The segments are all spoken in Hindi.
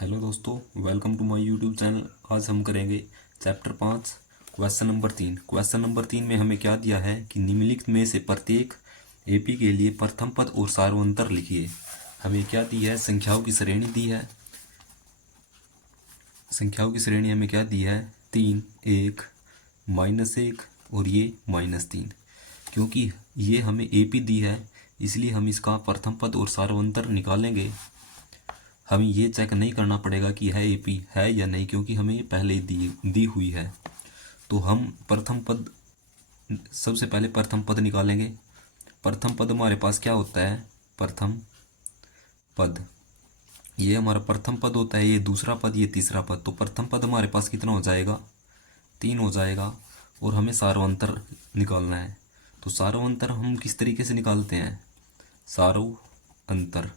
हेलो दोस्तों, welcome to my YouTube channel. आज हम करेंगे chapter 5 question number 3। Question number 3 में हमें क्या दिया है कि निम्नलिखित में से प्रत्येक एपी के लिए प्रथम पद और सार्वंतर लिखिए। हमें क्या दी है? संख्याओं की श्रेणी दी है। संख्याओं की श्रेणी हमें क्या दी है? 3, 1, -1 और ये -3। क्योंकि ये हमें एपी दी है, इसलिए हम इसका प्रथम पद और सार्वंतर निकालेंगे। हमें ये चेक नहीं करना पड़ेगा कि है एपी है या नहीं, क्योंकि हमें ये पहले ही दी हुई है। तो हम प्रथम पद, सबसे पहले प्रथम पद निकालेंगे। प्रथम पद हमारे पास क्या होता है? प्रथम पद, ये हमारा प्रथम पद होता है, ये दूसरा पद, ये तीसरा पद। तो प्रथम पद हमारे पास कितना हो जाएगा? 3 हो जाएगा। और हमें सार्वंतर निकालना है। तो सार्वंतर हम किस तरीके से निकालते हैं? सार्वंतर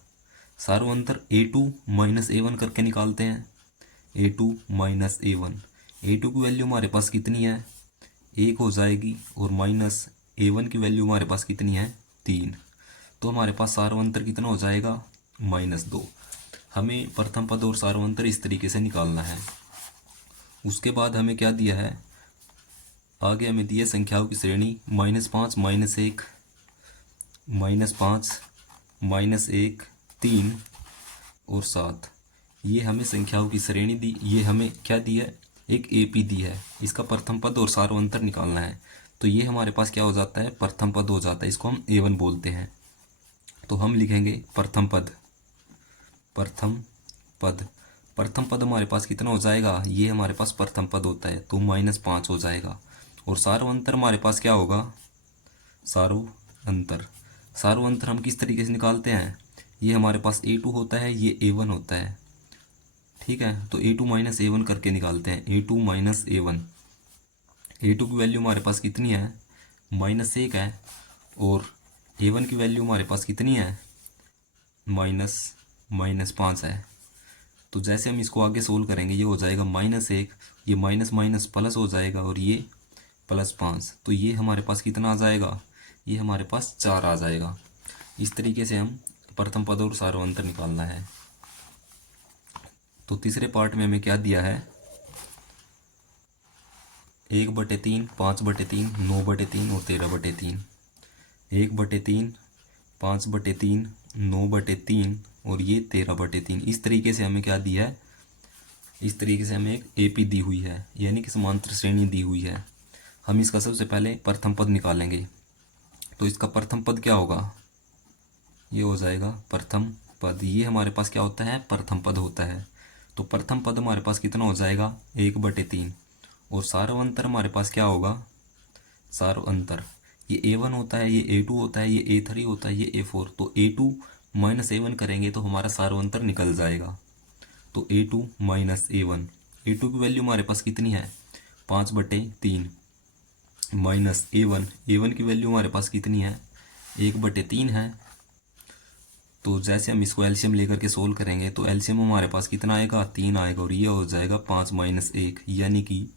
सार्वंतर A2 माइनस A1 करके निकालते हैं। A2 माइनस A1, A2 की वैल्यू हमारे पास कितनी है? 1 हो जाएगी। और माइनस A1 की वैल्यू हमारे पास कितनी है? 3। तो हमारे पास सार्वंतर कितना हो जाएगा? -2। हमें प्रथम पद और सार्वंतर इस तरीके से निकालना है। उसके बाद हमें क्या दिया है? आगे हमें दिया संख्याओं की श्रेणी -5, -1, -5, -1, 3 और 7। ये हमें संख्याओं की श्रेणी दी। ये हमें क्या दी है? एक एपी दी है। इसका प्रथम पद और सार्वंतर निकालना है। तो ये हमारे पास क्या हो जाता है? प्रथम पद हो जाता है। इसको हम A1 बोलते हैं। तो हम लिखेंगे प्रथम पद। प्रथम पद प्रथम पद हमारे पास कितना हो जाएगा? ये हमारे पास प्रथम पद होता है, तो -5 हो जाएगा। और सार्वंतर हमारे पास क्या होगा? सार्वंतर सार्वंतर हम किस तरीके से निकालते हैं? ये हमारे पास A2 होता है, ये A1 होता है। ठीक है, तो A2 माइनस A1 करके निकालते हैं। A2 माइनस A1, A2 की वैल्यू हमारे पास कितनी है? -1 है। और A1 की वैल्यू हमारे पास कितनी है? -5 है। तो जैसे हम इसको आगे सोल्व करेंगे, ये हो जाएगा -1, ये माइनस माइनस प्लस हो जाएगा, और ये +5। तो ये हमारे पास कितना आ जाएगा? ये हमारे पास 4 आ जाएगा। इस तरीके से हम प्रथम पद और सार्वंतर निकालना है। तो तीसरे पार्ट में हमें क्या दिया है? 1/3, 5/3, 9/3 और 13/3। 1/3, 5/3, 9/3 और ये 13/3। इस तरीके से हमें क्या दिया है? इस तरीके से हमें एक एपी दी हुई है, यानी कि समांतर श्रेणी दी हुई है। हम इसका सबसे पहले प्रथम पद निकालेंगे। तो इसका प्रथम पद क्या होगा? ये हो जाएगा प्रथम पद। ये हमारे पास क्या होता है? प्रथम पद होता है। तो प्रथम पद हमारे पास कितना हो जाएगा? 1/3। और सार्वंतर हमारे पास क्या होगा? सार्वंतर ये A1 होता है, ये A2 होता है, ये A3 होता है, ये A4। तो A2 माइनस A1 करेंगे तो हमारा सार्वंतर निकल जाएगा। तो A2 माइनस A1, A2 की वैल्यू हमारे पास कितनी है? 5/3 माइनस A1, A1 की वैल्यू हमारे पास कितनी है? 1/3 है। तो जैसे हम इसको एलसीएम लेकर के सोल्व करेंगे, तो एलसीएम हमारे पास कितना आएगा? 3 आएगा। और ये हो जाएगा 5 - 1, यानी कि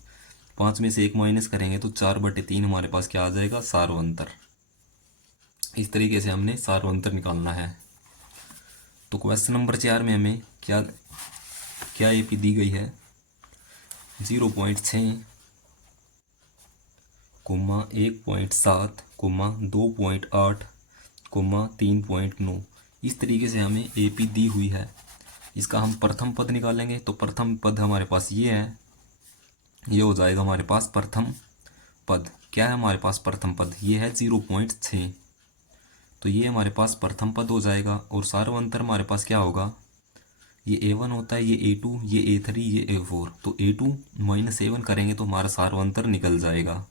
5 में से 1 माइनस करेंगे तो 4/3 हमारे पास क्या आ जाएगा? सार्वंतर। इस तरीके से हमने सार्वंतर निकालना है। तो क्वेश्चन नंबर 4 में हमें क्या क्या एपी दी गई है? 0.6, 1.7, 2.8, 3.9। इस तरीके से हमें एपी दी हुई है। इसका हम प्रथम पद निकालेंगे। तो प्रथम पद हमारे पास ये है, ये हो जाएगा हमारे पास प्रथम पद। क्या है हमारे पास प्रथम पद? ये है 0.6। तो ये हमारे पास प्रथम पद हो जाएगा। और सार्वंतर हमारे पास क्या होगा? ये A1 होता है, ये A2, ये A3, ये A4। तो A2 माइनस A1 करेंगे तो हमारा सार्वंतर निकल जाएगा।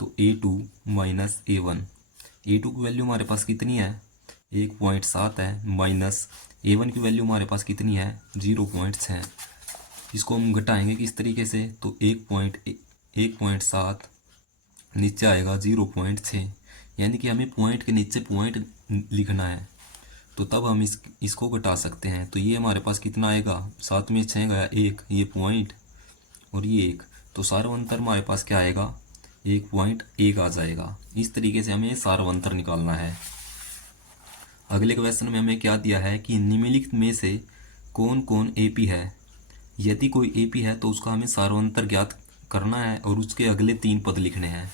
तो A2 माइनस A1, A2 की वैल्यू हमारे पास कितनी है? 1.7 है। माइनस A1 की वैल्यू हमारे पास कितनी है? 0.6। इसको हम घटाएंगे किस तरीके से? तो 1.7 नीचे आएगा 0.6, यानी कि हमें पॉइंट के नीचे पॉइंट लिखना है। तो तब हम इसको घटा सकते हैं। तो ये हमारे पास कितना आएगा? 7 में 6 गया 1, ये पॉइंट और ये 1। तो सार्वंतर हमारे पास क्या आएगा? 1.1 आ जाएगा। इस तरीके से हमें सार्वंतर निकालना है। अगले क्वेश्चन में हमें क्या दिया है कि निम्नलिखित में से कौन कौन एपी है। यदि कोई एपी है तो उसका हमें सार्वंतर ज्ञात करना है और उसके अगले 3 पद लिखने हैं।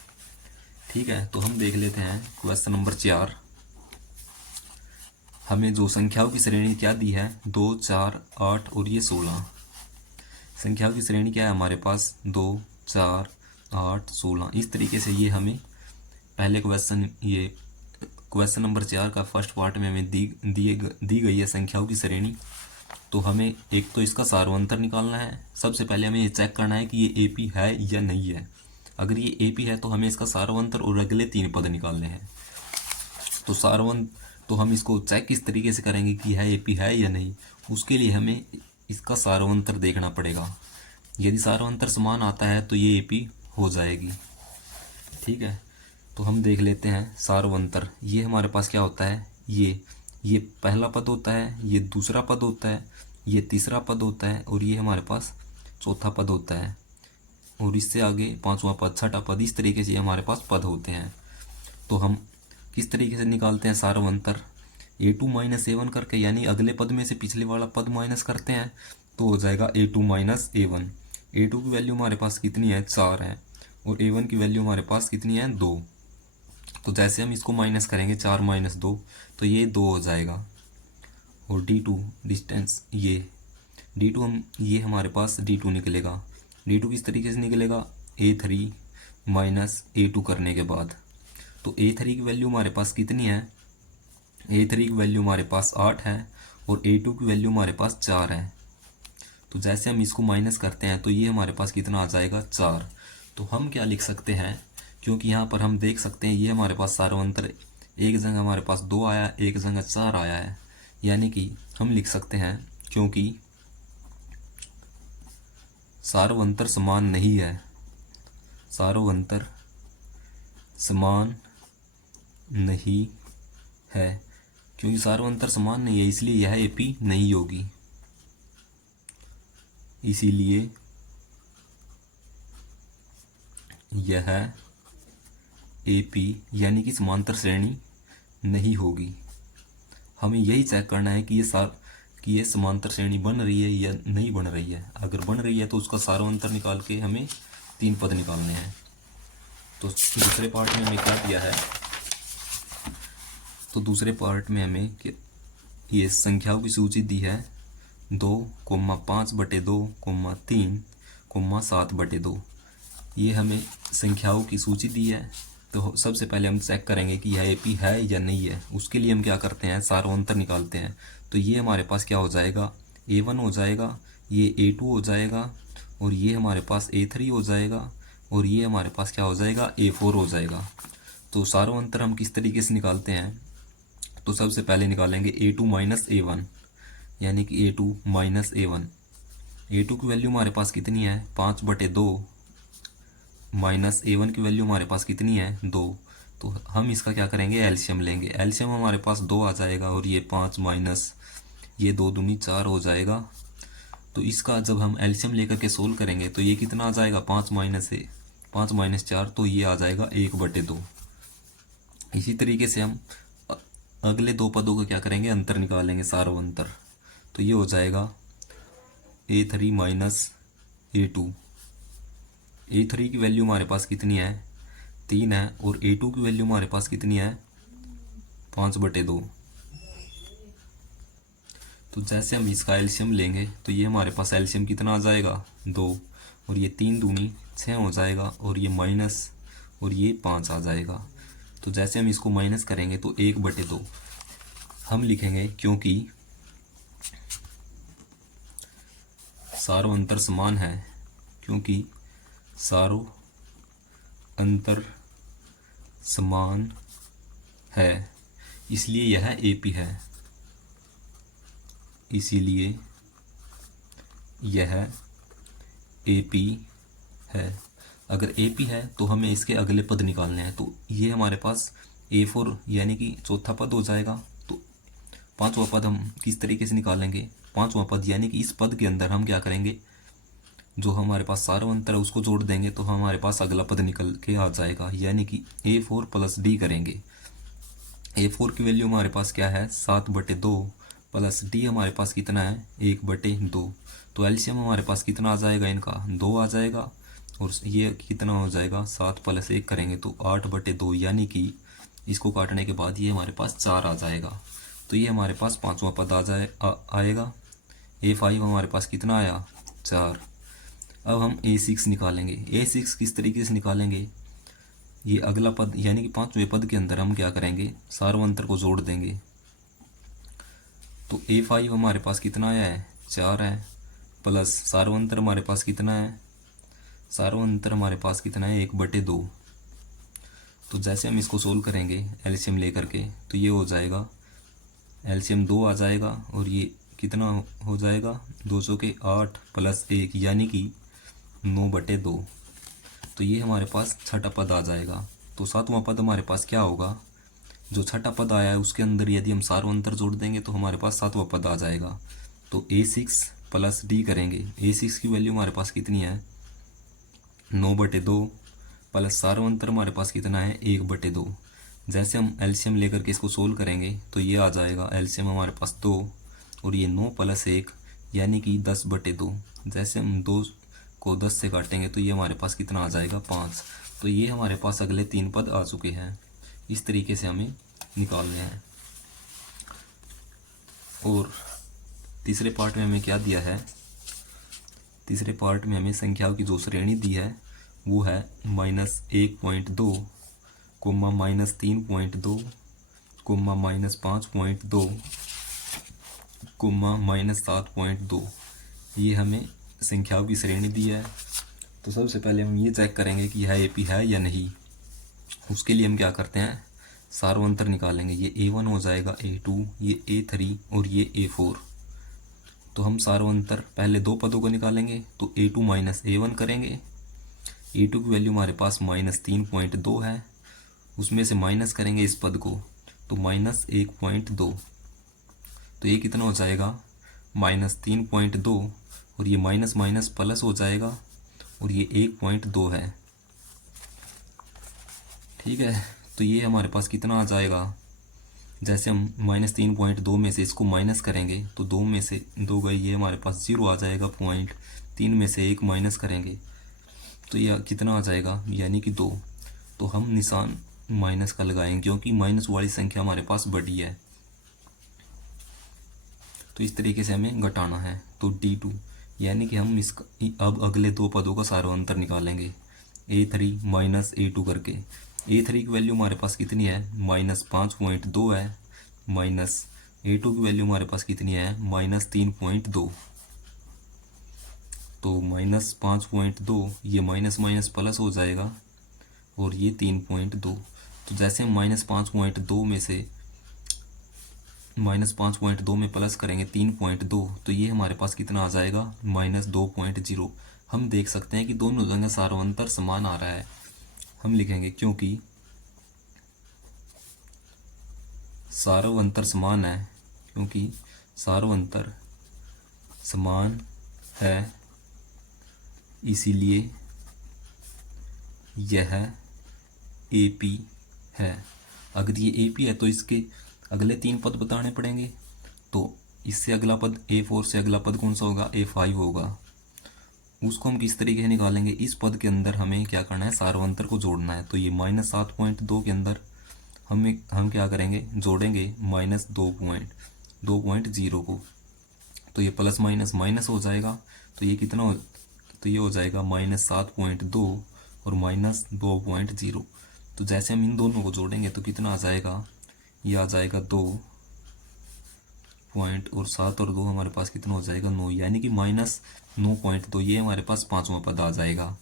ठीक है, तो हम देख लेते हैं क्वेश्चन नंबर 4। हमें जो संख्याओं की श्रेणी क्या दी है, 2, 4, 8 और ये 16। संख्याओं की श्रेणी क्या है हमारे पास, 2, 4, 8, 16। इस तरीके से ये हमें पहले क्वेश्चन नंबर 4 का फर्स्ट पार्ट में हमें दी गई है संख्याओं की श्रेणी। तो हमें एक तो इसका सार्वंतर निकालना है। सबसे पहले हमें ये चेक करना है कि ये एपी है या नहीं है। अगर ये एपी है तो हमें इसका सार्वंतर और अगले 3 पद निकालने हैं। तो हम इसको चेक किस तरीके से करेंगे कि यह एपी है या नहीं। उसके लिए हमें इसका सार्वंतर देखना पड़ेगा। यदि सार्वंतर समान आता है तो ये एपी हो जाएगी। ठीक है, तो हम देख लेते हैं सार्वंतर। ये हमारे पास क्या होता है, ये पहला पद होता है, ये दूसरा पद होता है, ये तीसरा पद होता है और ये हमारे पास चौथा पद होता है। और इससे आगे 5वां पद, 6ठा पद, इस तरीके से हमारे पास पद होते हैं। तो हम किस तरीके से निकालते हैं सार्वंतर, a2 माइनस a1 करके, यानी अगले पद में से पिछले वाला पद माइनस करते हैं तो हो जाएगा a2 माइनस a1। a2 की वैल्यू हमारे पास कितनी है, 4 है, और a1 की वैल्यू हमारे पास कितनी है, 2। तो जैसे हम इसको माइनस करेंगे 4 माइनस 2 तो ये 2 हो जाएगा। और d2 डिस्टेंस, ये हमारे पास d2 निकलेगा। d2 किस तरीके से निकलेगा, a3 माइनस a2 करने के बाद। तो a3 की वैल्यू हमारे पास कितनी है, a3 की वैल्यू हमारे पास 8 है और a2 की वैल्यू हमारे पास 4 है। तो जैसे हम इसको माइनस करते हैं तो ये हमारे पास कितना आ जाएगा, 4। तो हम क्या लिख सकते हैं, क्योंकि यहाँ पर हम देख सकते हैं ये हमारे पास सार्वंतर एक जगह हमारे पास 2 आया, एक जगह 4 आया है, यानी कि हम लिख सकते हैं क्योंकि सार्वंतर समान नहीं है, सार्वंतर समान नहीं है, क्योंकि सार्वंतर समान नहीं है इसलिए यह एपी नहीं होगी। इसीलिए यह एपी यानी कि समांतर श्रेणी नहीं होगी। हमें यही चेक करना है कि ये समांतर श्रेणी बन रही है या नहीं बन रही है। अगर बन रही है तो उसका सार्वंतर निकाल के हमें 3 पद निकालने हैं। तो दूसरे पार्ट में हमें क्या दिया है, तो दूसरे पार्ट में हमें ये संख्याओं की सूची दी है, 2,5/2, 3, 7/2। ये हमें संख्याओं की सूची दी है। तो सबसे पहले हम चेक करेंगे कि यह एपी है या नहीं है। उसके लिए हम क्या करते हैं, सार्वंतर निकालते हैं। तो ये हमारे पास क्या हो जाएगा, a1 हो जाएगा, ये a2 हो जाएगा, और ये हमारे पास a3 हो जाएगा, और ये हमारे पास क्या हो जाएगा, a4 हो जाएगा। तो सार्वंतर हम किस तरीके से निकालते हैं, तो सबसे पहले निकालेंगे a2 माइनस a1, यानी कि a2 माइनस a1। a2 की वैल्यू हमारे पास कितनी है, 5/2, माइनस a1 की वैल्यू हमारे पास कितनी है, 2। तो हम इसका क्या करेंगे, एलसीएम लेंगे। एलसीएम हमारे पास 2 आ जाएगा, और ये 5 माइनस ये 2 दूनी 4 हो जाएगा। तो इसका जब हम एलसीएम लेकर के सोल्व करेंगे तो ये कितना आ जाएगा, 5 माइनस 4, तो ये आ जाएगा 1/2। इसी तरीके से हम अगले 2 पदों का क्या करेंगे, अंतर निकालेंगे, सार्वंतर। तो ये हो जाएगा a3 माइनस a2। a3 की वैल्यू हमारे पास कितनी है, 3 है, और a2 की वैल्यू हमारे पास कितनी है, 5/2। तो जैसे हम इसका एलसीएम लेंगे तो ये हमारे पास एलसीएम कितना आ जाएगा, 2, और ये 3 दूनी 6 हो जाएगा, और ये माइनस और ये 5 आ जाएगा। तो जैसे हम इसको माइनस करेंगे तो 1/2 हम लिखेंगे, क्योंकि सार्वंतर समान है, क्योंकि सार्वंतर समान है इसलिए यह एपी है, इसीलिए यह एपी है। अगर एपी है तो हमें इसके अगले पद निकालने हैं। तो ये हमारे पास a4 यानी कि चौथा पद हो जाएगा। तो 5वां पद हम किस तरीके से निकालेंगे, 5वां पद यानी कि इस पद के अंदर हम क्या करेंगे, जो हमारे पास सार्वंतर है उसको जोड़ देंगे तो हमारे पास अगला पद निकल के आ जाएगा, यानी कि a4 + d करेंगे। a4 की वैल्यू हमारे पास क्या है, 7/2 प्लस डी हमारे पास कितना है 1/2। तो एलसीएम हमारे पास कितना आ जाएगा इनका 2 आ जाएगा, और ये कितना हो जाएगा 7 + 1 करेंगे तो 8/2, यानी कि इसको काटने के बाद ये हमारे पास 4 आ जाएगा। तो ये हमारे पास पाँचवा पद आएगा। A5 हमारे पास कितना आया 4। अब हम A6 निकालेंगे। A6 किस तरीके से निकालेंगे, ये अगला पद यानी कि पाँचवें पद के अंदर हम क्या करेंगे सार्वंतर को जोड़ देंगे। तो A5 हमारे पास कितना आया है 4 है, प्लस सार्वंतर हमारे पास कितना है, सार्वंतर हमारे पास कितना है 1/2। तो जैसे हम इसको सोल्व करेंगे एलसीएम लेकर के तो ये हो जाएगा एलसीएम 2 आ जाएगा, और ये कितना हो जाएगा 200 के 8 + 1 यानी कि 9/2। तो ये हमारे पास छठा पद आ जाएगा। तो सातवां पद हमारे पास क्या होगा, जो छठा पद आया है उसके अंदर यदि हम सार्वंतर जोड़ देंगे तो हमारे पास सातवां पद आ जाएगा। तो A6 + D करेंगे। A6 की वैल्यू हमारे पास कितनी है 9/2, प्लस सार्वंतर हमारे पास कितना है 1/2। जैसे हम एलसीएम लेकर के इसको सोल्व करेंगे तो ये आ जाएगा एलसीएम हमारे पास 2, और ये 9 + 1 यानी कि 10/2। जैसे हम 2 को 10 से काटेंगे तो ये हमारे पास कितना आ जाएगा 5। तो ये हमारे पास अगले 3 पद आ चुके हैं। इस तरीके से हमें निकालने हैं। और तीसरे पार्ट में हमें क्या दिया है, तीसरे पार्ट में हमें संख्याओं की जो श्रेणी दी है वो है -1.2, -3.2, -5.2, -7.2। ये हमें संख्याओं की श्रेणी दी है। तो सबसे पहले हम ये चेक करेंगे कि यह एपी है या नहीं। उसके लिए हम क्या करते हैं सार्वंतर निकालेंगे। ये A1 हो जाएगा A2, ये A3 और ये A4। तो हम सार्वंतर पहले 2 पदों को निकालेंगे तो A2 - A1 करेंगे। A2 की वैल्यू हमारे पास -3.2 है, उसमें से माइनस करेंगे इस पद को तो -1.2। तो ये कितना हो जाएगा -3.2, और ये माइनस माइनस प्लस हो जाएगा, और ये 1.2 है। ठीक है, तो ये हमारे पास कितना आ जाएगा, जैसे हम -3.2 में से इसको माइनस करेंगे तो 2 में से 2 गई, ये हमारे पास 0 आ जाएगा। 3 में से 1 माइनस करेंगे तो ये कितना आ जाएगा यानी कि 2। तो हम निशान माइनस का लगाएंगे क्योंकि माइनस वाली संख्या हमारे पास बड़ी है। तो इस तरीके से हमें घटाना है। तो D2 यानी कि हम इसका अब अगले 2 पदों का सार्वंतर निकालेंगे A3 - A2 करके। A3 की वैल्यू हमारे पास कितनी है -5.2 है, माइनस A2 की वैल्यू हमारे पास कितनी है -3.2। तो -5.2, ये माइनस माइनस प्लस हो जाएगा, और ये 3.2। तो जैसे हम -5.2 में से -5.2 में प्लस करेंगे 3.2 तो ये हमारे पास कितना आ जाएगा -2.0। हम देख सकते हैं कि दोनों जगह सार्वंतर समान आ रहा है। हम लिखेंगे क्योंकि सार्वंतर समान है, क्योंकि सार्वंतर समान है इसीलिए यह AP है। अगर ये AP है तो इसके अगले 3 पद बताने पड़ेंगे। तो इससे अगला पद A4 से अगला पद कौन सा होगा A5 होगा। उसको हम किस तरीके से निकालेंगे, इस पद के अंदर हमें क्या करना है सार्वंतर को जोड़ना है। तो ये -7.2 के अंदर हम क्या करेंगे जोड़ेंगे -2.0 को। तो ये प्लस माइनस माइनस हो जाएगा, तो ये कितना हो, तो ये हो जाएगा -7.2 और -2.0। तो जैसे हम इन दोनों को जोड़ेंगे तो कितना आ जाएगा, ये आ जाएगा 2 पॉइंट, और 7 और 2 हमारे पास कितना हो जाएगा 9, यानी कि -9.2। ये हमारे पास 5वां पद आ जाएगा।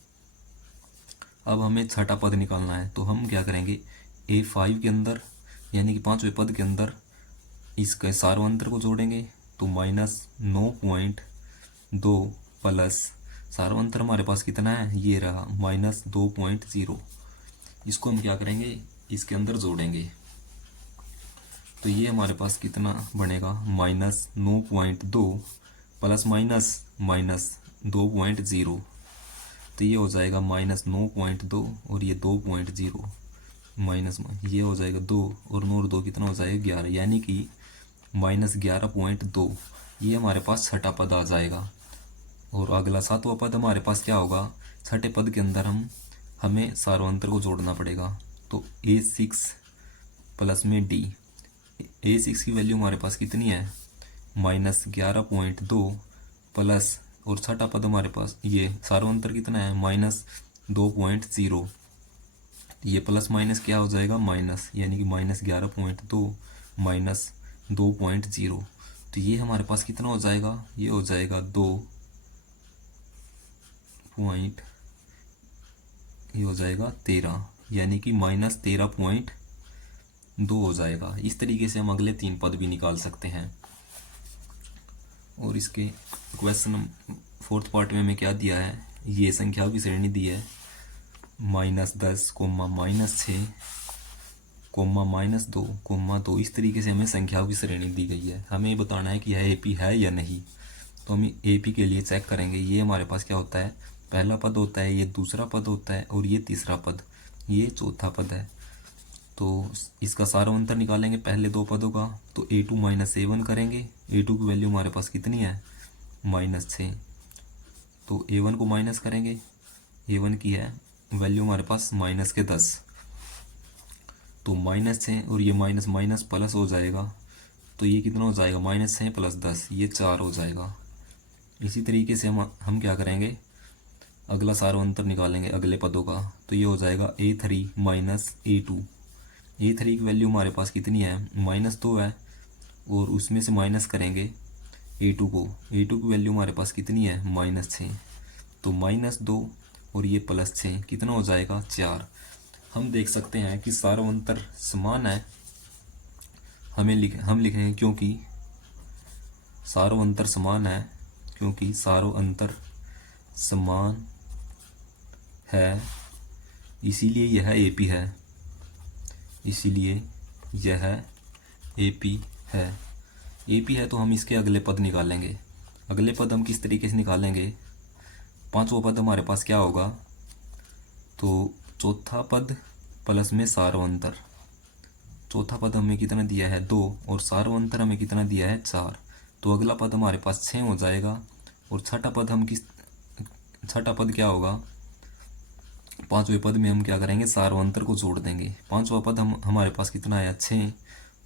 अब हमें छठा पद निकालना है। तो हम क्या करेंगे A5 के अंदर यानी कि 5वें पद के अंदर इसके सार्वंतर को जोड़ेंगे। तो -9.2 प्लस सार्वंतर हमारे पास कितना है, ये रहा -2.0। इसको हम क्या करेंगे इसके अंदर जोड़ेंगे। तो ये हमारे पास कितना बनेगा -9.2 प्लस माइनस 2.0। तो ये हो जाएगा -9.2 और ये 2.0 माइनस ये हो जाएगा 2 और 9 और 2 कितना हो जाएगा 11, यानी कि -11.2, ये हमारे पास छठा पद आ जाएगा। और अगला सातवां पद हमारे पास क्या होगा, छठे पद के अंदर हमें सार्वंतर को जोड़ना पड़ेगा। तो A6 प्लस में D, A6 की वैल्यू हमारे पास कितनी है, -11.2 प्लस, और छठा पद हमारे पास ये सार्वंतर कितना है, -2.0, ये प्लस माइनस क्या हो जाएगा, माइनस, यानी कि -11.2 -2.0। तो ये हमारे पास कितना हो जाएगा, ये हो जाएगा 2 पॉइंट, ये हो जाएगा 13, यानी कि -13.2 हो जाएगा। इस तरीके से हम अगले 3 पद भी निकाल सकते हैं। और इसके क्वेश्चन 4th पार्ट में हमें क्या दिया है, ये संख्याओं की श्रेणी दी है, -10, -6, -2, इस तरीके से हमें संख्याओं की श्रेणी दी गई है। हमें बताना है कि यह AP है या नहीं। तो हम AP के लिए चेक करेंगे। ये हमारे पास क्या होता है, पहला पद होता है, ये दूसरा पद होता है, और ये तीसरा पद, ये चौथा पद है। तो इसका सार्वंतर निकालेंगे पहले 2 पदों का। तो A2 - A1 करेंगे। A2 की वैल्यू हमारे पास कितनी है, -6, तो A1 को माइनस करेंगे। A1 की है वैल्यू हमारे पास -10, तो -6, और ये माइनस माइनस प्लस हो जाएगा। तो ये कितना हो जाएगा, -6 + 10, ये 4 हो जाएगा। इसी तरीके से हम क्या करेंगे, अगला सार्वंतर निकालेंगे अगले पदों का। तो ये हो जाएगा A3 - A2। A3 की वैल्यू हमारे पास कितनी है, -2 है, और उसमें से माइनस करेंगे A2 को। A2 की वैल्यू हमारे पास कितनी है, -6, तो -2 और ये +6 कितना हो जाएगा, 4। हम देख सकते हैं कि सार्वंतर समान है। हम लिखेंगे क्योंकि सार्वंतर समान है, क्योंकि सार्वंतर समान है, इसीलिए यह AP है, इसीलिए यह AP है। AP है तो हम इसके अगले पद निकालेंगे। अगले पद हम किस तरीके से निकालेंगे, 5वां पद हमारे पास क्या होगा, तो चौथा पद प्लस में सार्वंतर। चौथा पद हमें कितना दिया है, 2, और सार्वंतर हमें कितना दिया है, 4। तो अगला पद हमारे पास 6 हो जाएगा। और छठा पद क्या होगा, 5वें पद में हम क्या करेंगे, सार्वंतर को जोड़ देंगे। 5वां पद हमारे पास कितना है, 6,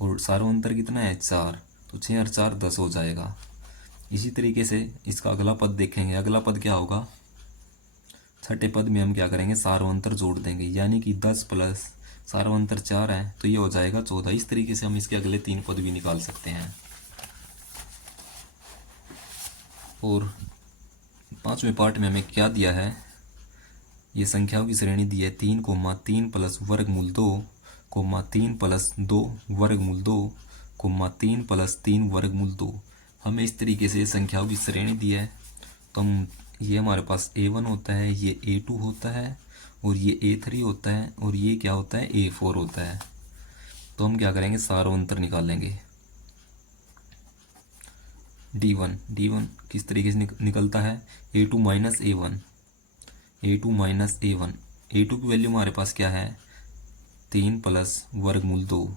और सार्वंतर कितना है, 4, तो 6 और 4 10 हो जाएगा। इसी तरीके से इसका अगला पद देखेंगे। अगला पद क्या होगा, छठे पद में हम क्या करेंगे, सार्वंतर जोड़ देंगे, यानी कि 10 प्लस सार्वंतर 4 है, तो ये हो जाएगा 14। इस तरीके से हम इसके अगले 3 पद भी निकाल सकते हैं। और 5वें पार्ट में हमें क्या दिया है, ये संख्याओं की श्रेणी दी है, 3, 3 + वर्गमूल 2, 3 + 2 वर्गमूल 2, 3 + 3 वर्गमूल 2। हमें इस तरीके से संख्याओं की श्रेणी दी है। तो ये हमारे पास A1 होता है, ये A2 होता है, और ये A3 होता है, और ये क्या होता है, A4 होता है। तो हम क्या करेंगे, सार्वंतर निकालेंगे। D1 किस तरीके से निकलता है, A2 - A1, A2 - A1। A2 की वैल्यू हमारे पास क्या है, 3 + वर्गमूल 2,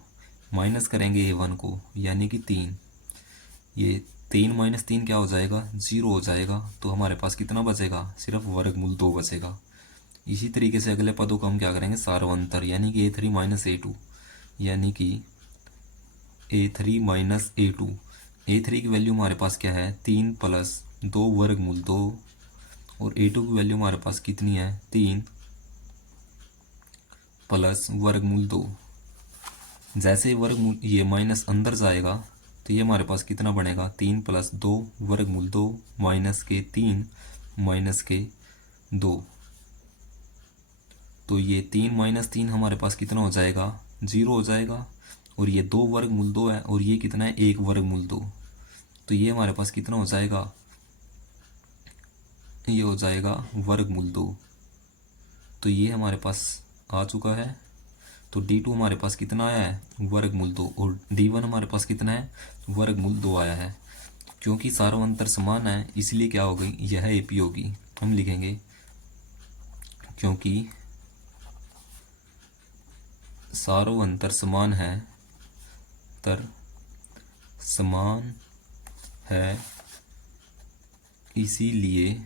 माइनस करेंगे A1 को, यानी कि 3। ये 3 - 3 क्या हो जाएगा, 0 हो जाएगा। तो हमारे पास कितना बचेगा, सिर्फ वर्गमूल 2 बचेगा। इसी तरीके से अगले पदों का हम क्या करेंगे, सार्वंतर, यानी कि A3 - A2, यानी कि A3 - A2। A3 की वैल्यू हमारे पास क्या है, 3 + 2 वर्गमूल 2, और A2 की वैल्यू हमारे पास कितनी है, 3 + वर्गमूल 2। जैसे वर्गमूल ये माइनस अंदर जाएगा, तो ये हमारे पास कितना बनेगा, 3 + 2 वर्गमूल 2 -3 -2। तो ये 3 - 3 हमारे पास कितना हो जाएगा, 0 हो जाएगा। और ये 2 वर्गमूल 2 है, और ये कितना है, 1 वर्गमूल 2। तो ये हमारे पास कितना हो जाएगा, ये हो जाएगा वर्गमूल 2। तो ये हमारे पास आ चुका है। तो D2 हमारे पास कितना आया है, वर्गमूल 2, और D1 हमारे पास कितना है, वर्गमूल 2 आया है। क्योंकि सार्वंतर समान है, इसलिए क्या हो गई, यह AP होगी। हम लिखेंगे क्योंकि सार्वंतर समान है, समान है, इसीलिए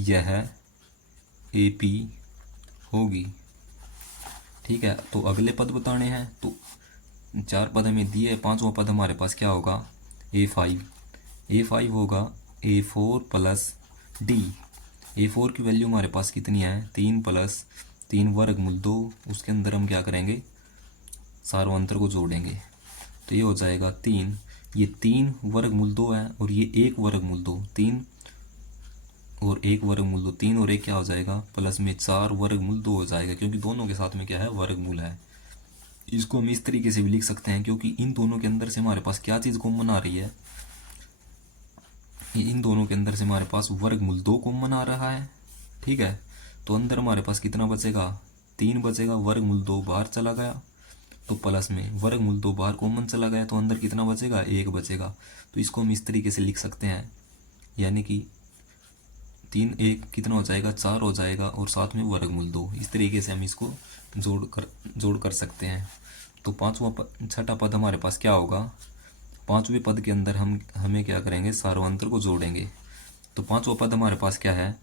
यह AP होगी। ठीक है, तो अगले पद बताने हैं। तो 4 पद हमें दिए, 5वां पद हमारे पास क्या होगा, A5 होगा A4 प्लस D। A4 की वैल्यू हमारे पास कितनी है, 3 प्लस 3 वर्गमूल 2। उसके अंदर हम क्या करेंगे, सार्वंतर को जोड़ेंगे, तो ये हो जाएगा 3। ये 3 वर्गमूल 2 है और ये 1 वर्गमूल 2, 3 और 1 वर्गमूल 2, 3 और 1 क्या हो जाएगा, प्लस में 4 वर्गमूल 2 हो जाएगा, क्योंकि दोनों के साथ में क्या है, वर्गमूल है। इसको हम इस तरीके से भी लिख सकते हैं, क्योंकि इन दोनों के अंदर से हमारे पास क्या चीज़ कॉमन आ रही है, इन दोनों के अंदर से हमारे पास वर्गमूल 2 कॉमन आ रहा है। ठीक है, तो अंदर हमारे पास कितना बचेगा, 3 बचेगा, वर्गमूल 2 बाहर चला गया, तो प्लस में वर्गमूल 2 बाहर कॉमन चला गया, तो अंदर कितना बचेगा, 1 बचेगा। तो इसको हम इस तरीके से लिख सकते हैं, यानी कि 3 1 कितना हो जाएगा, 4 हो जाएगा, और साथ में वर्गमूल 2। इस तरीके से हम इसको जोड़ कर सकते हैं। तो छठा पद हमारे पास क्या होगा, 5वें पद के अंदर हमें क्या करेंगे, सार्वंतर को जोड़ेंगे। तो 5वां पद हमारे पास क्या है,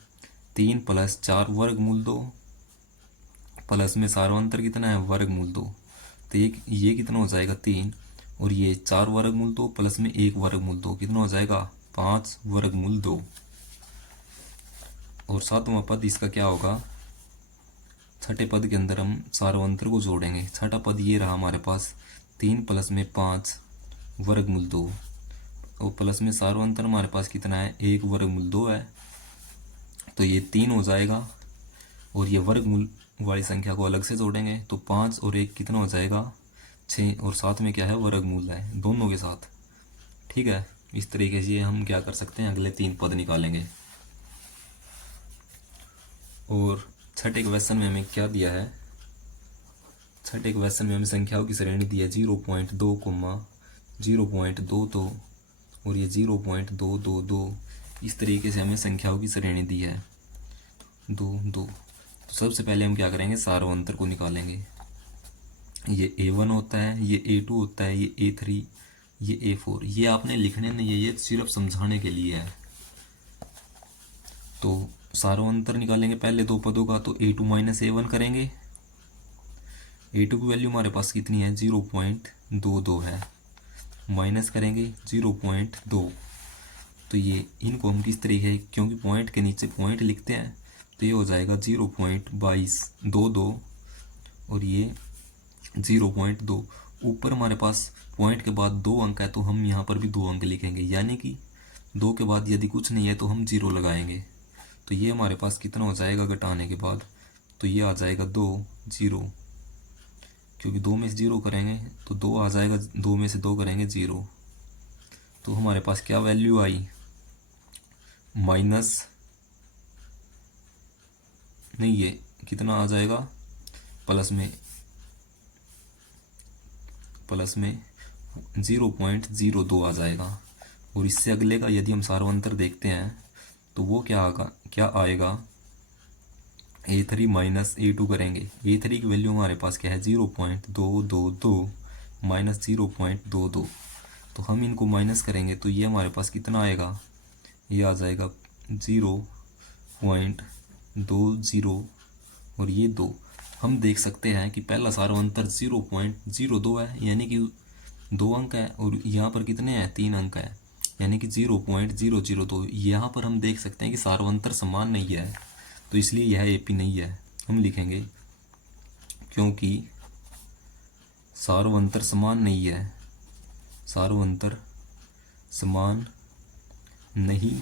3 प्लस 4 वर्गमूल 2 प्लस में सार्वंतर कितना है, वर्गमूल 2। तो ये कितना हो जाएगा, 3, और ये 4 वर्गमूल 2 प्लस में 1 वर्गमूल 2 कितना हो जाएगा, 5 वर्गमूल 2। और 7वां पद इसका क्या होगा, छठे पद के अंदर हम सार्वंतर को जोड़ेंगे। छठा पद ये रहा हमारे पास, 3 प्लस में 5 वर्गमूल 2, और प्लस में सार्वंतर हमारे पास कितना है, 1 वर्गमूल 2 है, तो ये 3 हो जाएगा। और ये वर्गमूल वाली संख्या को अलग से जोड़ेंगे, तो 5 और 1 कितना हो जाएगा, 6, और साथ में क्या है, वर्गमूल है दोनों के साथ। ठीक है, इस तरीके से हम क्या कर सकते हैं, अगले 3 पद निकालेंगे। और छठे क्वेश्चन में हमें क्या दिया है, छठे क्वेश्चन में हमें संख्याओं की श्रेणी दी है 0.2, 0.22 और ये 0.222। इस तरीके से हमें संख्याओं की श्रेणी दी है 2 2। तो सबसे पहले हम क्या करेंगे, सार्वंतर को निकालेंगे। ये A1 होता है, ये A2 होता है, ये A3, ये A4। ये आपने लिखने नहीं है, ये सिर्फ समझाने के लिए है। तो सार्वंतर निकालेंगे पहले 2 पदों का, तो A2 माइनस A1 करेंगे। A2 की वैल्यू हमारे पास कितनी है, 0.22 है, माइनस करेंगे 0.2। तो ये इनको हम किस तरीके, क्योंकि पॉइंट के नीचे पॉइंट लिखते हैं, तो ये हो जाएगा 0.2222, और ये 0.2। ऊपर हमारे पास पॉइंट के बाद 2 अंक है, तो हम यहाँ पर भी 2 अंक लिखेंगे, यानी कि 2 के बाद यदि कुछ नहीं है तो हम 0 लगाएंगे। तो ये हमारे पास कितना हो जाएगा घटाने के बाद, तो ये आ जाएगा 2 0, क्योंकि 2 में से 0 करेंगे तो 2 आ जाएगा, 2 में से 2 करेंगे 0। तो हमारे पास क्या वैल्यू आई, माइनस नहीं, ये कितना आ जाएगा, प्लस में 0.02 आ जाएगा। और इससे अगले का यदि हम सार्वंतर देखते हैं तो वो क्या आएगा, A3 माइनस A2 करेंगे। A3 की वैल्यू हमारे पास क्या है, 0.222 माइनस 0.22। तो हम इनको माइनस करेंगे तो ये हमारे पास कितना आएगा, ये आ जाएगा 0.20 और ये 2। हम देख सकते हैं कि पहला सार्वंतर 0.02 है, यानी कि 2 अंक है, और यहाँ पर कितने हैं, 3 अंक है, यानी कि 0.002। यहाँ पर हम देख सकते हैं कि सार्वंतर समान नहीं है, तो इसलिए यह AP नहीं है। हम लिखेंगे क्योंकि सार्वंतर समान नहीं है, सार्वंतर समान नहीं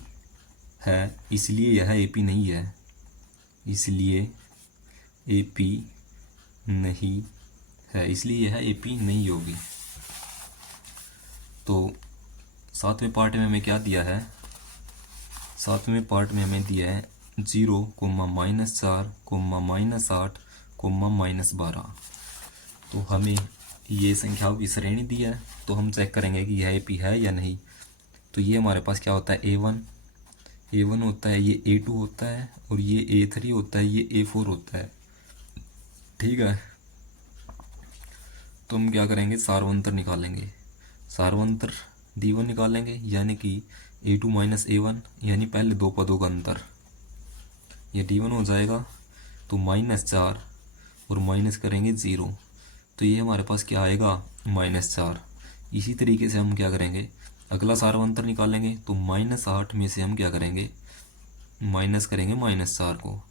है, इसलिए यह AP नहीं है, इसलिए AP नहीं है, इसलिए यह AP नहीं होगी। तो 7वें पार्ट में हमें क्या दिया है, 7वें पार्ट में हमें दिया है 0, -4, -8, -12। तो हमें ये संख्याओं की श्रेणी दी है, तो हम चेक करेंगे कि यह AP है या नहीं। तो ये हमारे पास क्या होता है, A1 होता है, ये A2 होता है, और ये A3 होता है, ये A4 होता है। ठीक है, तो हम क्या करेंगे, सार्वंतर निकालेंगे। सार्वंतर D1 निकालेंगे, यानी कि A2 माइनस A1, यानी पहले दो पदों का अंतर। ये D1 हो जाएगा, तो -4 और माइनस करेंगे 0, तो ये हमारे पास क्या आएगा, -4। इसी तरीके से हम क्या करेंगे, अगला सार्वंतर निकालेंगे, तो -8 में से हम क्या करेंगे, माइनस करेंगे -4 को,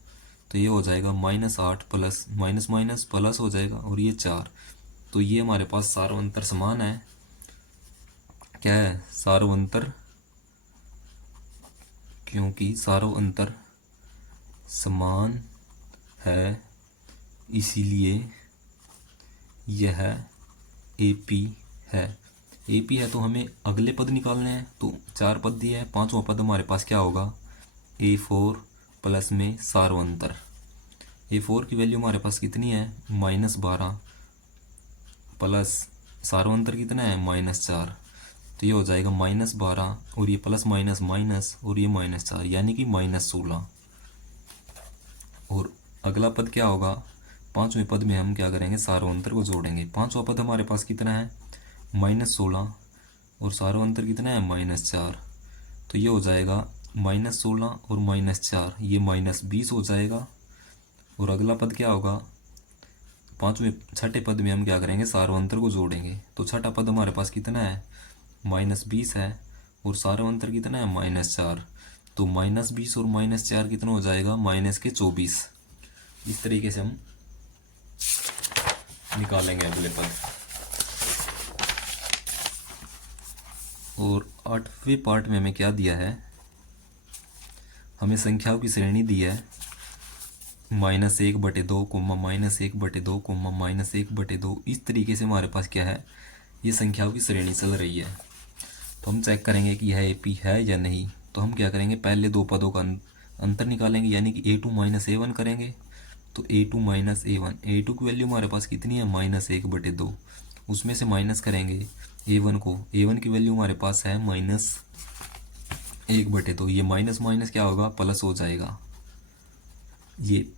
तो ये हो जाएगा -8 प्लस माइनस माइनस प्लस हो जाएगा, और ये 4। तो ये हमारे पास सार्वंतर समान है, क्या है, सार्वंतर, क्योंकि सार्वंतर समान है इसीलिए यह AP है। AP है तो हमें अगले पद निकालने हैं, तो 4 पद दिए हैं, 5वां पद हमारे पास क्या होगा, A4 प्लस में सार्वंतर। A4 की वैल्यू हमारे पास कितनी है, -12 प्लस सार्वंतर कितना है, -4, तो ये हो जाएगा -12, और ये प्लस माइनस माइनस, और ये -4, यानी कि -16। और अगला पद क्या होगा, 5वें पद में हम क्या करेंगे, सार्वंतर को जोड़ेंगे। 5वां पद हमारे पास कितना है, -16, और सार्वंतर कितना है, -4, तो ये हो जाएगा -16 और -4, ये -20 हो जाएगा। और अगला पद क्या होगा, छठे पद में हम क्या करेंगे, सार्वंतर को जोड़ेंगे। तो छठा पद हमारे पास कितना है, -20 है, और सार्वंतर कितना है, -4, तो -20 और -4 कितना हो जाएगा, -24। इस तरीके से हम निकालेंगे अगले पद। और 8वें पार्ट में हमें क्या दिया है, हमें संख्याओं की श्रेणी दी है, -1/2, -1/2, -1/2। इस तरीके से हमारे पास क्या है, ये संख्याओं की श्रेणी चल रही है। तो हम चेक करेंगे कि यह AP है या नहीं। तो हम क्या करेंगे, पहले दो पदों का अंतर निकालेंगे, यानी कि A2 माइनस A1 करेंगे। तो A2 माइनस A1, A2 की वैल्यू हमारे पास कितनी है, -1/2, उसमें से माइनस करेंगे A1 को। A1 की वैल्यू हमारे पास है -1/2, ये माइनस माइनस क्या होगा, प्लस हो जाएगा। ये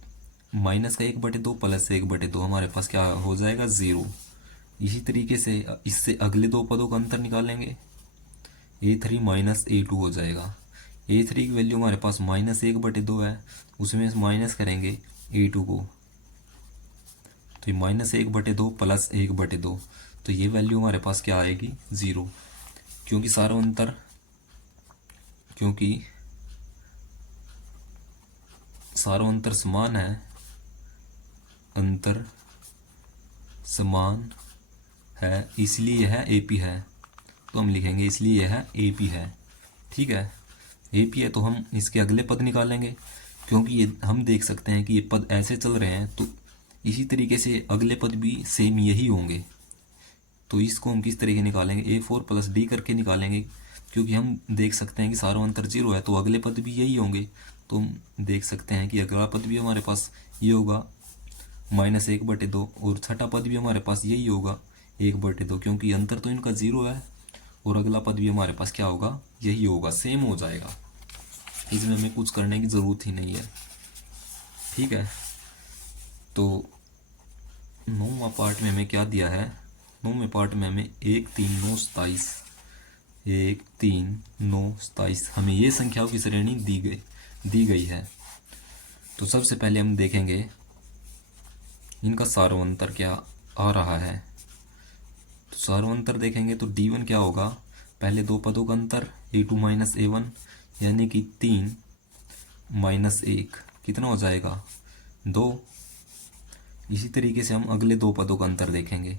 माइनस का 1/2 प्लस 1/2 हमारे पास क्या हो जाएगा, 0। इसी तरीके से इससे अगले दो पदों का अंतर निकालेंगे, A3 माइनस A2 हो जाएगा। A3 की वैल्यू हमारे पास -1/2 है, उसमें से माइनस करेंगे A2 को, तो ये -1/2 प्लस 1/2, तो ये वैल्यू हमारे पास क्या आएगी, 0। क्योंकि सार्वंतर समान है, अंतर समान है, इसलिए यह AP है। तो हम लिखेंगे इसलिए यह AP है। ठीक है, AP है तो हम इसके अगले पद निकालेंगे, क्योंकि ये हम देख सकते हैं कि ये पद ऐसे चल रहे हैं, तो इसी तरीके से अगले पद भी सेम यही होंगे। तो इसको हम किस तरीके निकालेंगे, A4 प्लस D करके निकालेंगे, क्योंकि हम देख सकते हैं कि सार्वंतर 0 है, तो अगले पद भी यही होंगे। तो हम देख सकते हैं कि अगला पद भी हमारे पास ये होगा -1/2, और छठा पद भी हमारे पास यही होगा 1/2, क्योंकि अंतर तो इनका 0 है। और अगला पद भी हमारे पास क्या होगा, यही होगा, सेम हो जाएगा। इसमें हमें कुछ करने की ज़रूरत ही नहीं है। ठीक है, तो 9वां पार्ट में हमें क्या दिया है, 9वें पार्ट में हमें 1 3 9 27, 1 3 9 27 हमें ये संख्याओं की श्रेणी दी गई है। तो सबसे पहले हम देखेंगे इनका सार्वंतर क्या आ रहा है। तो सार्वंतर देखेंगे तो D1 क्या होगा, पहले दो पदों का अंतर A2 माइनस A1, यानी कि 3 - 1 कितना हो जाएगा, 2। इसी तरीके से हम अगले दो पदों का अंतर देखेंगे,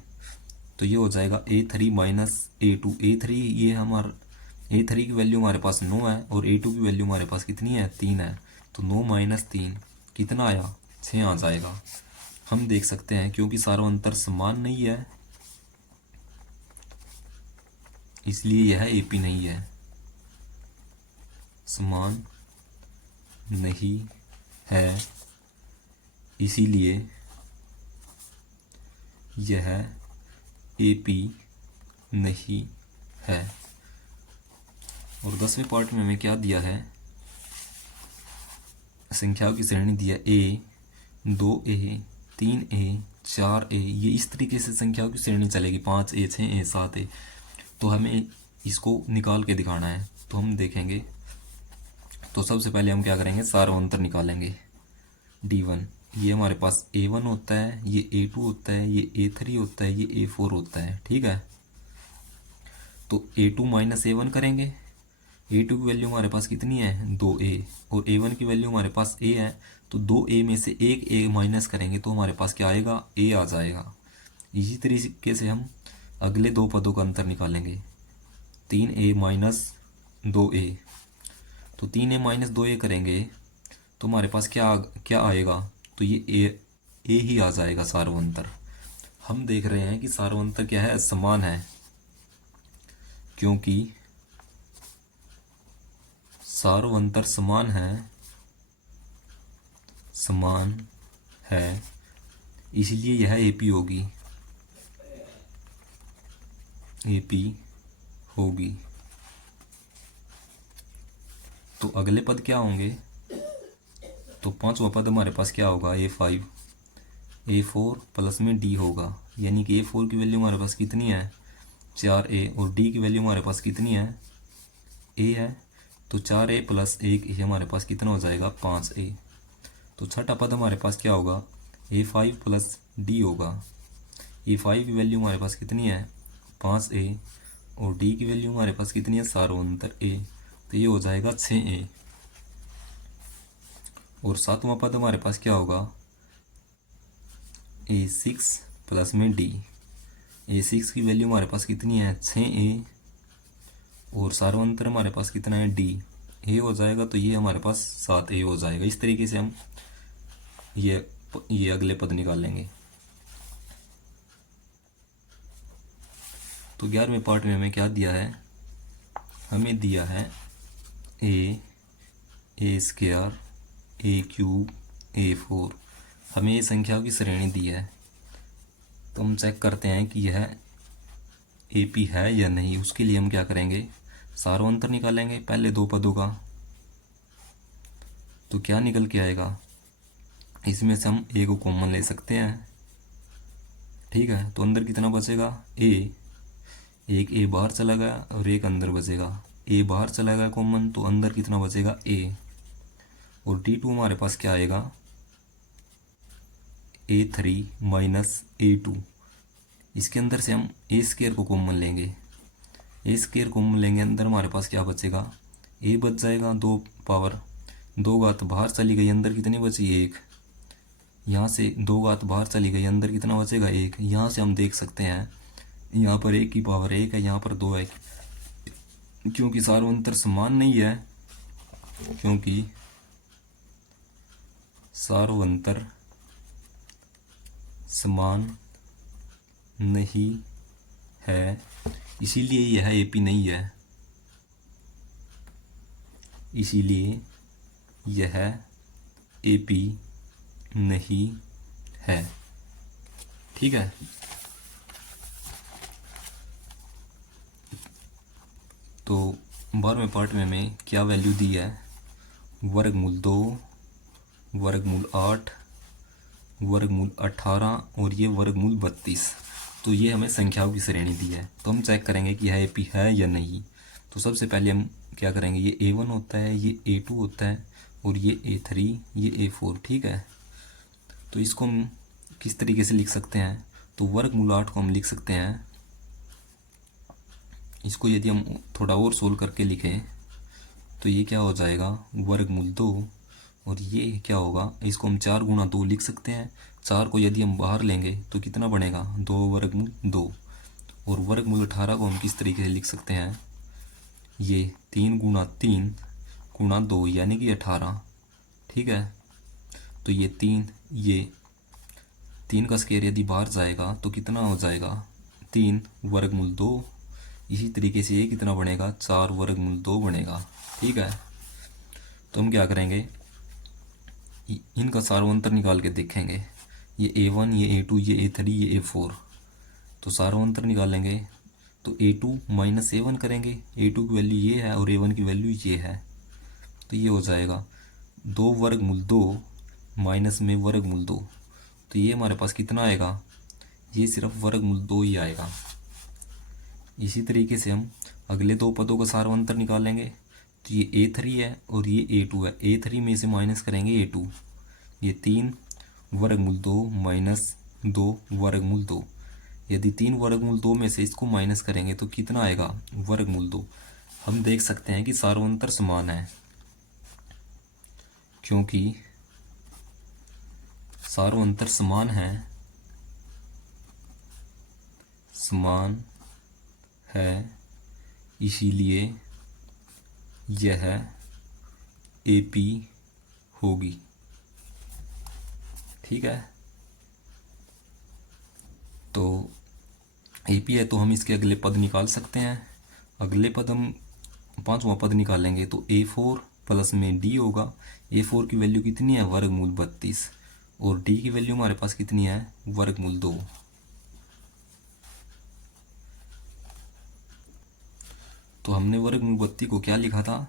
तो ये हो जाएगा A3 माइनस A2। A3 ये हमारा A3 की वैल्यू हमारे पास 9 है, और A2 की वैल्यू हमारे पास कितनी है, 3 है। तो 9 - 3 कितना आया, 6 आ जाएगा। हम देख सकते हैं क्योंकि सार्वंतर समान नहीं है, इसलिए यह AP नहीं है, समान नहीं है, इसीलिए यह AP नहीं है। और 10वें पार्ट में हमें क्या दिया है, संख्याओं की श्रेणी दिया A 2A 3A 4a, ये इस तरीके से संख्याओं की श्रेणी चलेगी, 5a, 6a, 7a। तो हमें इसको निकाल के दिखाना है। तो हम देखेंगे, तो सबसे पहले हम क्या करेंगे, सार्वंतर निकालेंगे। d1, ये हमारे पास a1 होता है, ये a2 होता है, ये a3 होता है, ये a4 होता है। ठीक है, तो a2 माइनस a1 करेंगे। a2 की वैल्यू हमारे पास कितनी है, 2a, और a1 की वैल्यू हमारे पास a है, तो 2a में से एक a माइनस करेंगे तो हमारे पास क्या आएगा, a आ जाएगा। इसी तरीके से हम अगले दो पदों का अंतर निकालेंगे। 3a माइनस 2a, तो 3a माइनस 2a करेंगे तो हमारे पास क्या आएगा, तो ये a ही आ जाएगा सार्वंतर। हम देख रहे हैं कि सार्वंतर क्या है, समान है, क्योंकि सार्वंतर समान है, इसलिए यह AP होगी। तो अगले पद क्या होंगे, तो पांचवा पद हमारे पास क्या होगा, A5, A4 प्लस में D होगा, यानी कि A4 की वैल्यू हमारे पास कितनी है, 4a, और D की वैल्यू हमारे पास कितनी है, A है, तो 4a प्लस 1 हमारे पास कितना हो जाएगा, 5a। तो छठा पद हमारे पास क्या होगा, A5 प्लस D होगा। A5 की वैल्यू हमारे पास कितनी है, 5a, और D की वैल्यू हमारे पास कितनी है, सार्वंतर a, तो ये हो जाएगा 6a। और सातवां पद हमारे पास क्या होगा, A6 प्लस में D। A6 की वैल्यू हमारे पास कितनी है, 6a, और सार्वंतर हमारे पास कितना है, D, a हो जाएगा, तो ये हमारे पास 7a हो जाएगा। इस तरीके से हम ये अगले पद निकालेंगे। तो 11वें पार्ट में हमें क्या दिया है, हमें दिया है a square, a cube, a4। हमें ये संख्याओं की श्रेणी दी है, तो हम चेक करते हैं कि यह AP है या नहीं। उसके लिए हम क्या करेंगे, सार्वंतर निकालेंगे पहले दो पदों का। तो क्या निकल के आएगा, इसमें से हम a को कॉमन ले सकते हैं। ठीक है, तो अंदर कितना बचेगा, एक a बाहर चला गया और एक अंदर बचेगा। a बाहर चला गया कॉमन, तो अंदर कितना बचेगा, a, और D2 हमारे पास क्या आएगा, A3 माइनस A2। इसके अंदर से हम a स्क्वायर को कॉमन लेंगे, a स्क्वायर कॉमन लेंगे, अंदर हमारे पास क्या बचेगा, a बच जाएगा, 2 पावर 2 घात बाहर चली गई, अंदर कितनी बची, 1। यहाँ से 2 घात बाहर चली गई, अंदर कितना बचेगा, 1। यहाँ से हम देख सकते हैं, यहाँ पर 1 की पावर 1 है, यहाँ पर 2 है, क्योंकि सार्वंतर समान नहीं है, क्योंकि सार्वंतर समान नहीं है, इसीलिए यह AP नहीं है, इसीलिए यह AP नहीं है। ठीक है, तो 12वें पार्ट में हमें क्या वैल्यू दी है, वर्गमूल 2, वर्गमूल 8, वर्गमूल 18, और ये वर्गमूल 32। तो ये हमें संख्याओं की श्रेणी दी है। तो हम चेक करेंगे कि यह AP है या नहीं। तो सबसे पहले हम क्या करेंगे, ये A1 होता है, ये A2 होता है, और ये A3, ये A4। ठीक है, तो इसको हम किस तरीके से लिख सकते हैं, तो वर्गमूल 8 को हम लिख सकते हैं, इसको यदि हम थोड़ा और सोल्व करके लिखें तो ये क्या हो जाएगा, वर्गमूल 2, और ये क्या होगा, इसको हम 4 गुणा 2 लिख सकते हैं। 4 को यदि हम बाहर लेंगे तो कितना बनेगा, 2 वर्गमूल 2। और वर्गमूल 18 को हम किस तरीके से लिख सकते हैं, ये 3 गुणा 3 गुणा 2, यानी कि 18। ठीक है, तो ये 3 का स्क्वायर यदि बाहर जाएगा तो कितना हो जाएगा, 3 वर्गमूल 2। इसी तरीके से ये कितना बनेगा, 4 वर्गमूल 2 बनेगा। ठीक है, तो हम क्या करेंगे, इनका सार्वंतर निकाल के देखेंगे, ये A1, ये A2, ये A3, ये A4। तो सार्वंतर निकालेंगे तो A2 माइनस A1 करेंगे, A2 की वैल्यू ये है और A1 की वैल्यू ये है, तो ये हो जाएगा 2 वर्गमूल 2 माइनस में वर्गमूल 2, तो तो ये हमारे पास कितना आएगा, ये सिर्फ वर्गमूल 2 ही आएगा। इसी तरीके से हम अगले दो पदों का सार्वंतर निकालेंगे। तो ये A3 है और ये A2 है। A3 में से माइनस करेंगे A2, ये 3 वर्गमूल 2 माइनस 2 वर्गमूल 2। यदि 3 वर्गमूल 2 में से इसको माइनस करेंगे तो कितना आएगा, वर्गमूल 2। हम देख सकते हैं कि सार्वंतर समान है, क्योंकि सार्वंतर समान है, समान है, इसीलिए यह AP होगी। ठीक है, तो AP है तो हम इसके अगले पद निकाल सकते हैं। अगले पद हम पांचवा पद निकालेंगे तो A4 प्लस में D होगा। A4 की वैल्यू कितनी है, वर्गमूल 32, और D की वैल्यू हमारे पास कितनी है, वर्गमूल 2। तो हमने वर्गमूल 32 को क्या लिखा था,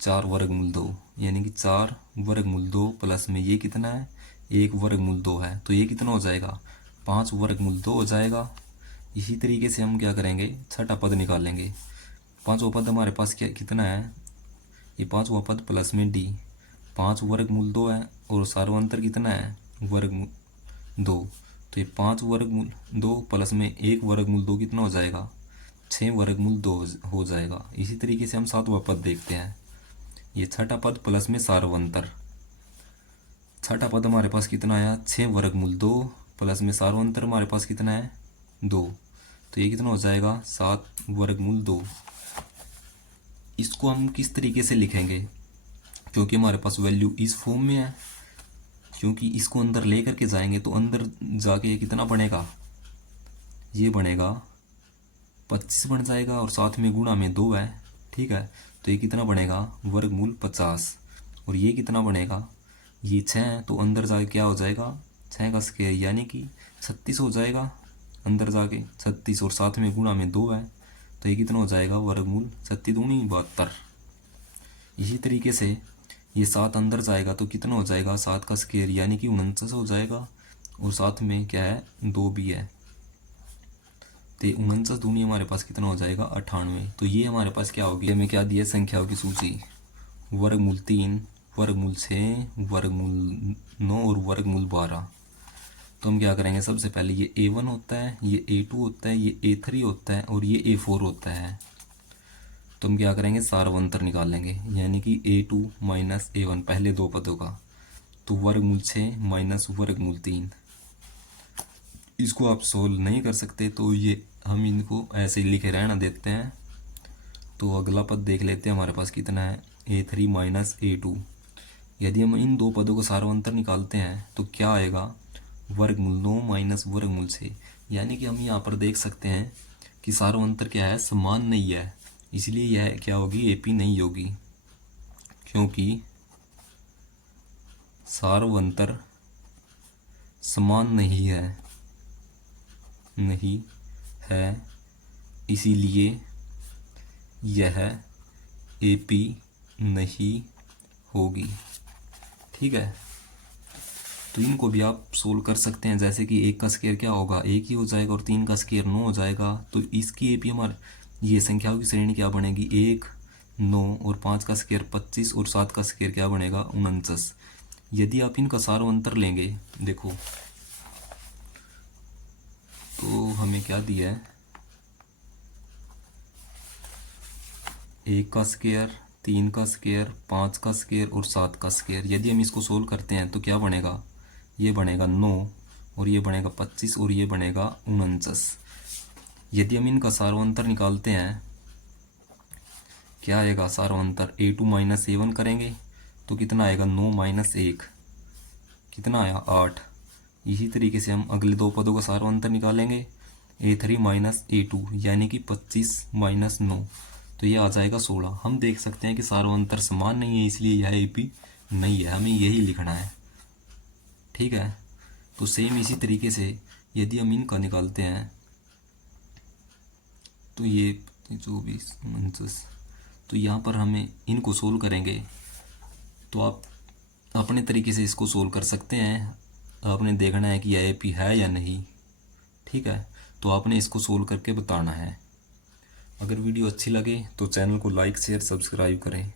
4 वर्गमूल 2, यानी कि 4 वर्गमूल 2 प्लस में ये कितना है, 1 वर्गमूल 2 है। तो ये कितना हो जाएगा, 5 वर्गमूल 2 हो जाएगा। इसी तरीके से हम क्या करेंगे, छठा पद निकालेंगे। पांचवा पद हमारे पास क्या कितना है, ये पांचवा पद प्लस में D, 5 वर्गमूल 2 है और सार्वंतर कितना है, वर्गमूल 2। तो ये 5 वर्गमूल 2 प्लस में 1 वर्गमूल 2 कितना हो जाएगा, 6 वर्गमूल 2 हो जाएगा। इसी तरीके से हम सातवां पद देखते हैं। ये छठा पद प्लस में सार्वंतर, छठा पद हमारे पास कितना आया, 6 वर्गमूल 2 प्लस में सार्वंतर हमारे पास कितना है, 2। तो ये कितना हो जाएगा, 7 वर्गमूल 2। इसको हम किस तरीके से लिखेंगे, क्योंकि हमारे पास वैल्यू इस फॉर्म में है, क्योंकि इसको अंदर ले करके जाएंगे तो अंदर जाके ये कितना बनेगा, ये बनेगा 25 बन जाएगा और साथ में गुणा में 2 है। ठीक है, तो ये कितना बनेगा, वर्गमूल 50। और ये कितना बनेगा, ये 6, तो अंदर जाके क्या हो जाएगा, 6 का स्क्वायर यानी कि 36 हो जाएगा। अंदर जाके 36 और साथ में गुणा में 2 है, तो ये कितना हो जाएगा, वर्गमूल 36 दूनी 72। इसी तरीके से ये 7 अंदर जाएगा तो कितना हो जाएगा, 7 का स्क्वायर यानी कि 49 हो जाएगा, और साथ में क्या है, 2 भी है। तो 49 दूनी हमारे पास कितना हो जाएगा, 98। तो ये हमारे पास क्या होगी, हमें क्या दिया, संख्याओं की सूची, वर्गमूल 3, वर्गमूल 6, वर्गमूल 9 और वर्गमूल 12। तो हम क्या करेंगे, सबसे पहले ये A1 होता है, ये A2 होता है, ये A3 होता है और ये A4 होता है। तो हम क्या करेंगे, सार्वंतर निकालेंगे, यानी कि A2 माइनस A1 पहले दो पदों का। तो वर्गमूल 6 माइनस वर्गमूल 3। इसको आप सोल्व नहीं कर सकते तो ये हम इनको ऐसे ही लिखे रहना देते हैं। तो अगला पद देख लेते हैं, हमारे पास कितना है, A3 माइनस A2। यदि हम इन दो पदों का सार्वंतर निकालते हैं तो क्या आएगा, वर्गमूल 9 माइनस वर्गमूल 6। यानी कि हम यहाँ पर देख सकते हैं कि सार्वंतर क्या है, समान नहीं है, इसलिए यह क्या होगी, AP नहीं होगी, क्योंकि सार्वंतर समान नहीं है, नहीं है, इसीलिए यह AP नहीं होगी। ठीक है, तो इनको भी आप सोल्व कर सकते हैं। जैसे कि 1 का स्क्वायर क्या होगा, 1 ही हो जाएगा, और 3 का स्क्वायर 9 हो जाएगा। तो इसकी AP हमारे ये संख्याओं की श्रेणी क्या बनेगी, 1, 9 और 5 का स्क्वायर 25 और 7 का स्क्वायर क्या बनेगा, 49। यदि आप इनका सार्वंतर लेंगे, देखो तो हमें क्या दिया है, 1 का स्क्वायर, 3 का स्क्वायर, 5 का स्क्वायर और 7 का स्क्वायर। यदि हम इसको सोल्व करते हैं तो क्या बनेगा, ये बनेगा 9 और ये बनेगा 25 और ये बनेगा 49। यदि हम इनका सार्वंतर निकालते हैं, क्या आएगा सार्वंतर, A2 माइनस A1 करेंगे तो कितना आएगा, 9 माइनस 1 कितना आया, 8। इसी तरीके से हम अगले दो पदों का सार्वंतर निकालेंगे, A3 माइनस A2 यानी कि 25 माइनस 9, तो ये आ जाएगा 16। हम देख सकते हैं कि सार्वंतर समान नहीं है, इसलिए यह AP नहीं है, हमें यही लिखना है। ठीक है, तो सेम इसी तरीके से यदि हम इनका निकालते हैं तो ये 24 49, तो यहाँ पर हमें इनको सोल्व करेंगे तो आप अपने तरीके से इसको सोल्व कर सकते हैं। आपने देखना है कि AAP है या नहीं। ठीक है, तो आपने इसको सोल्व करके बताना है। अगर वीडियो अच्छी लगे तो चैनल को लाइक शेयर सब्सक्राइब करें।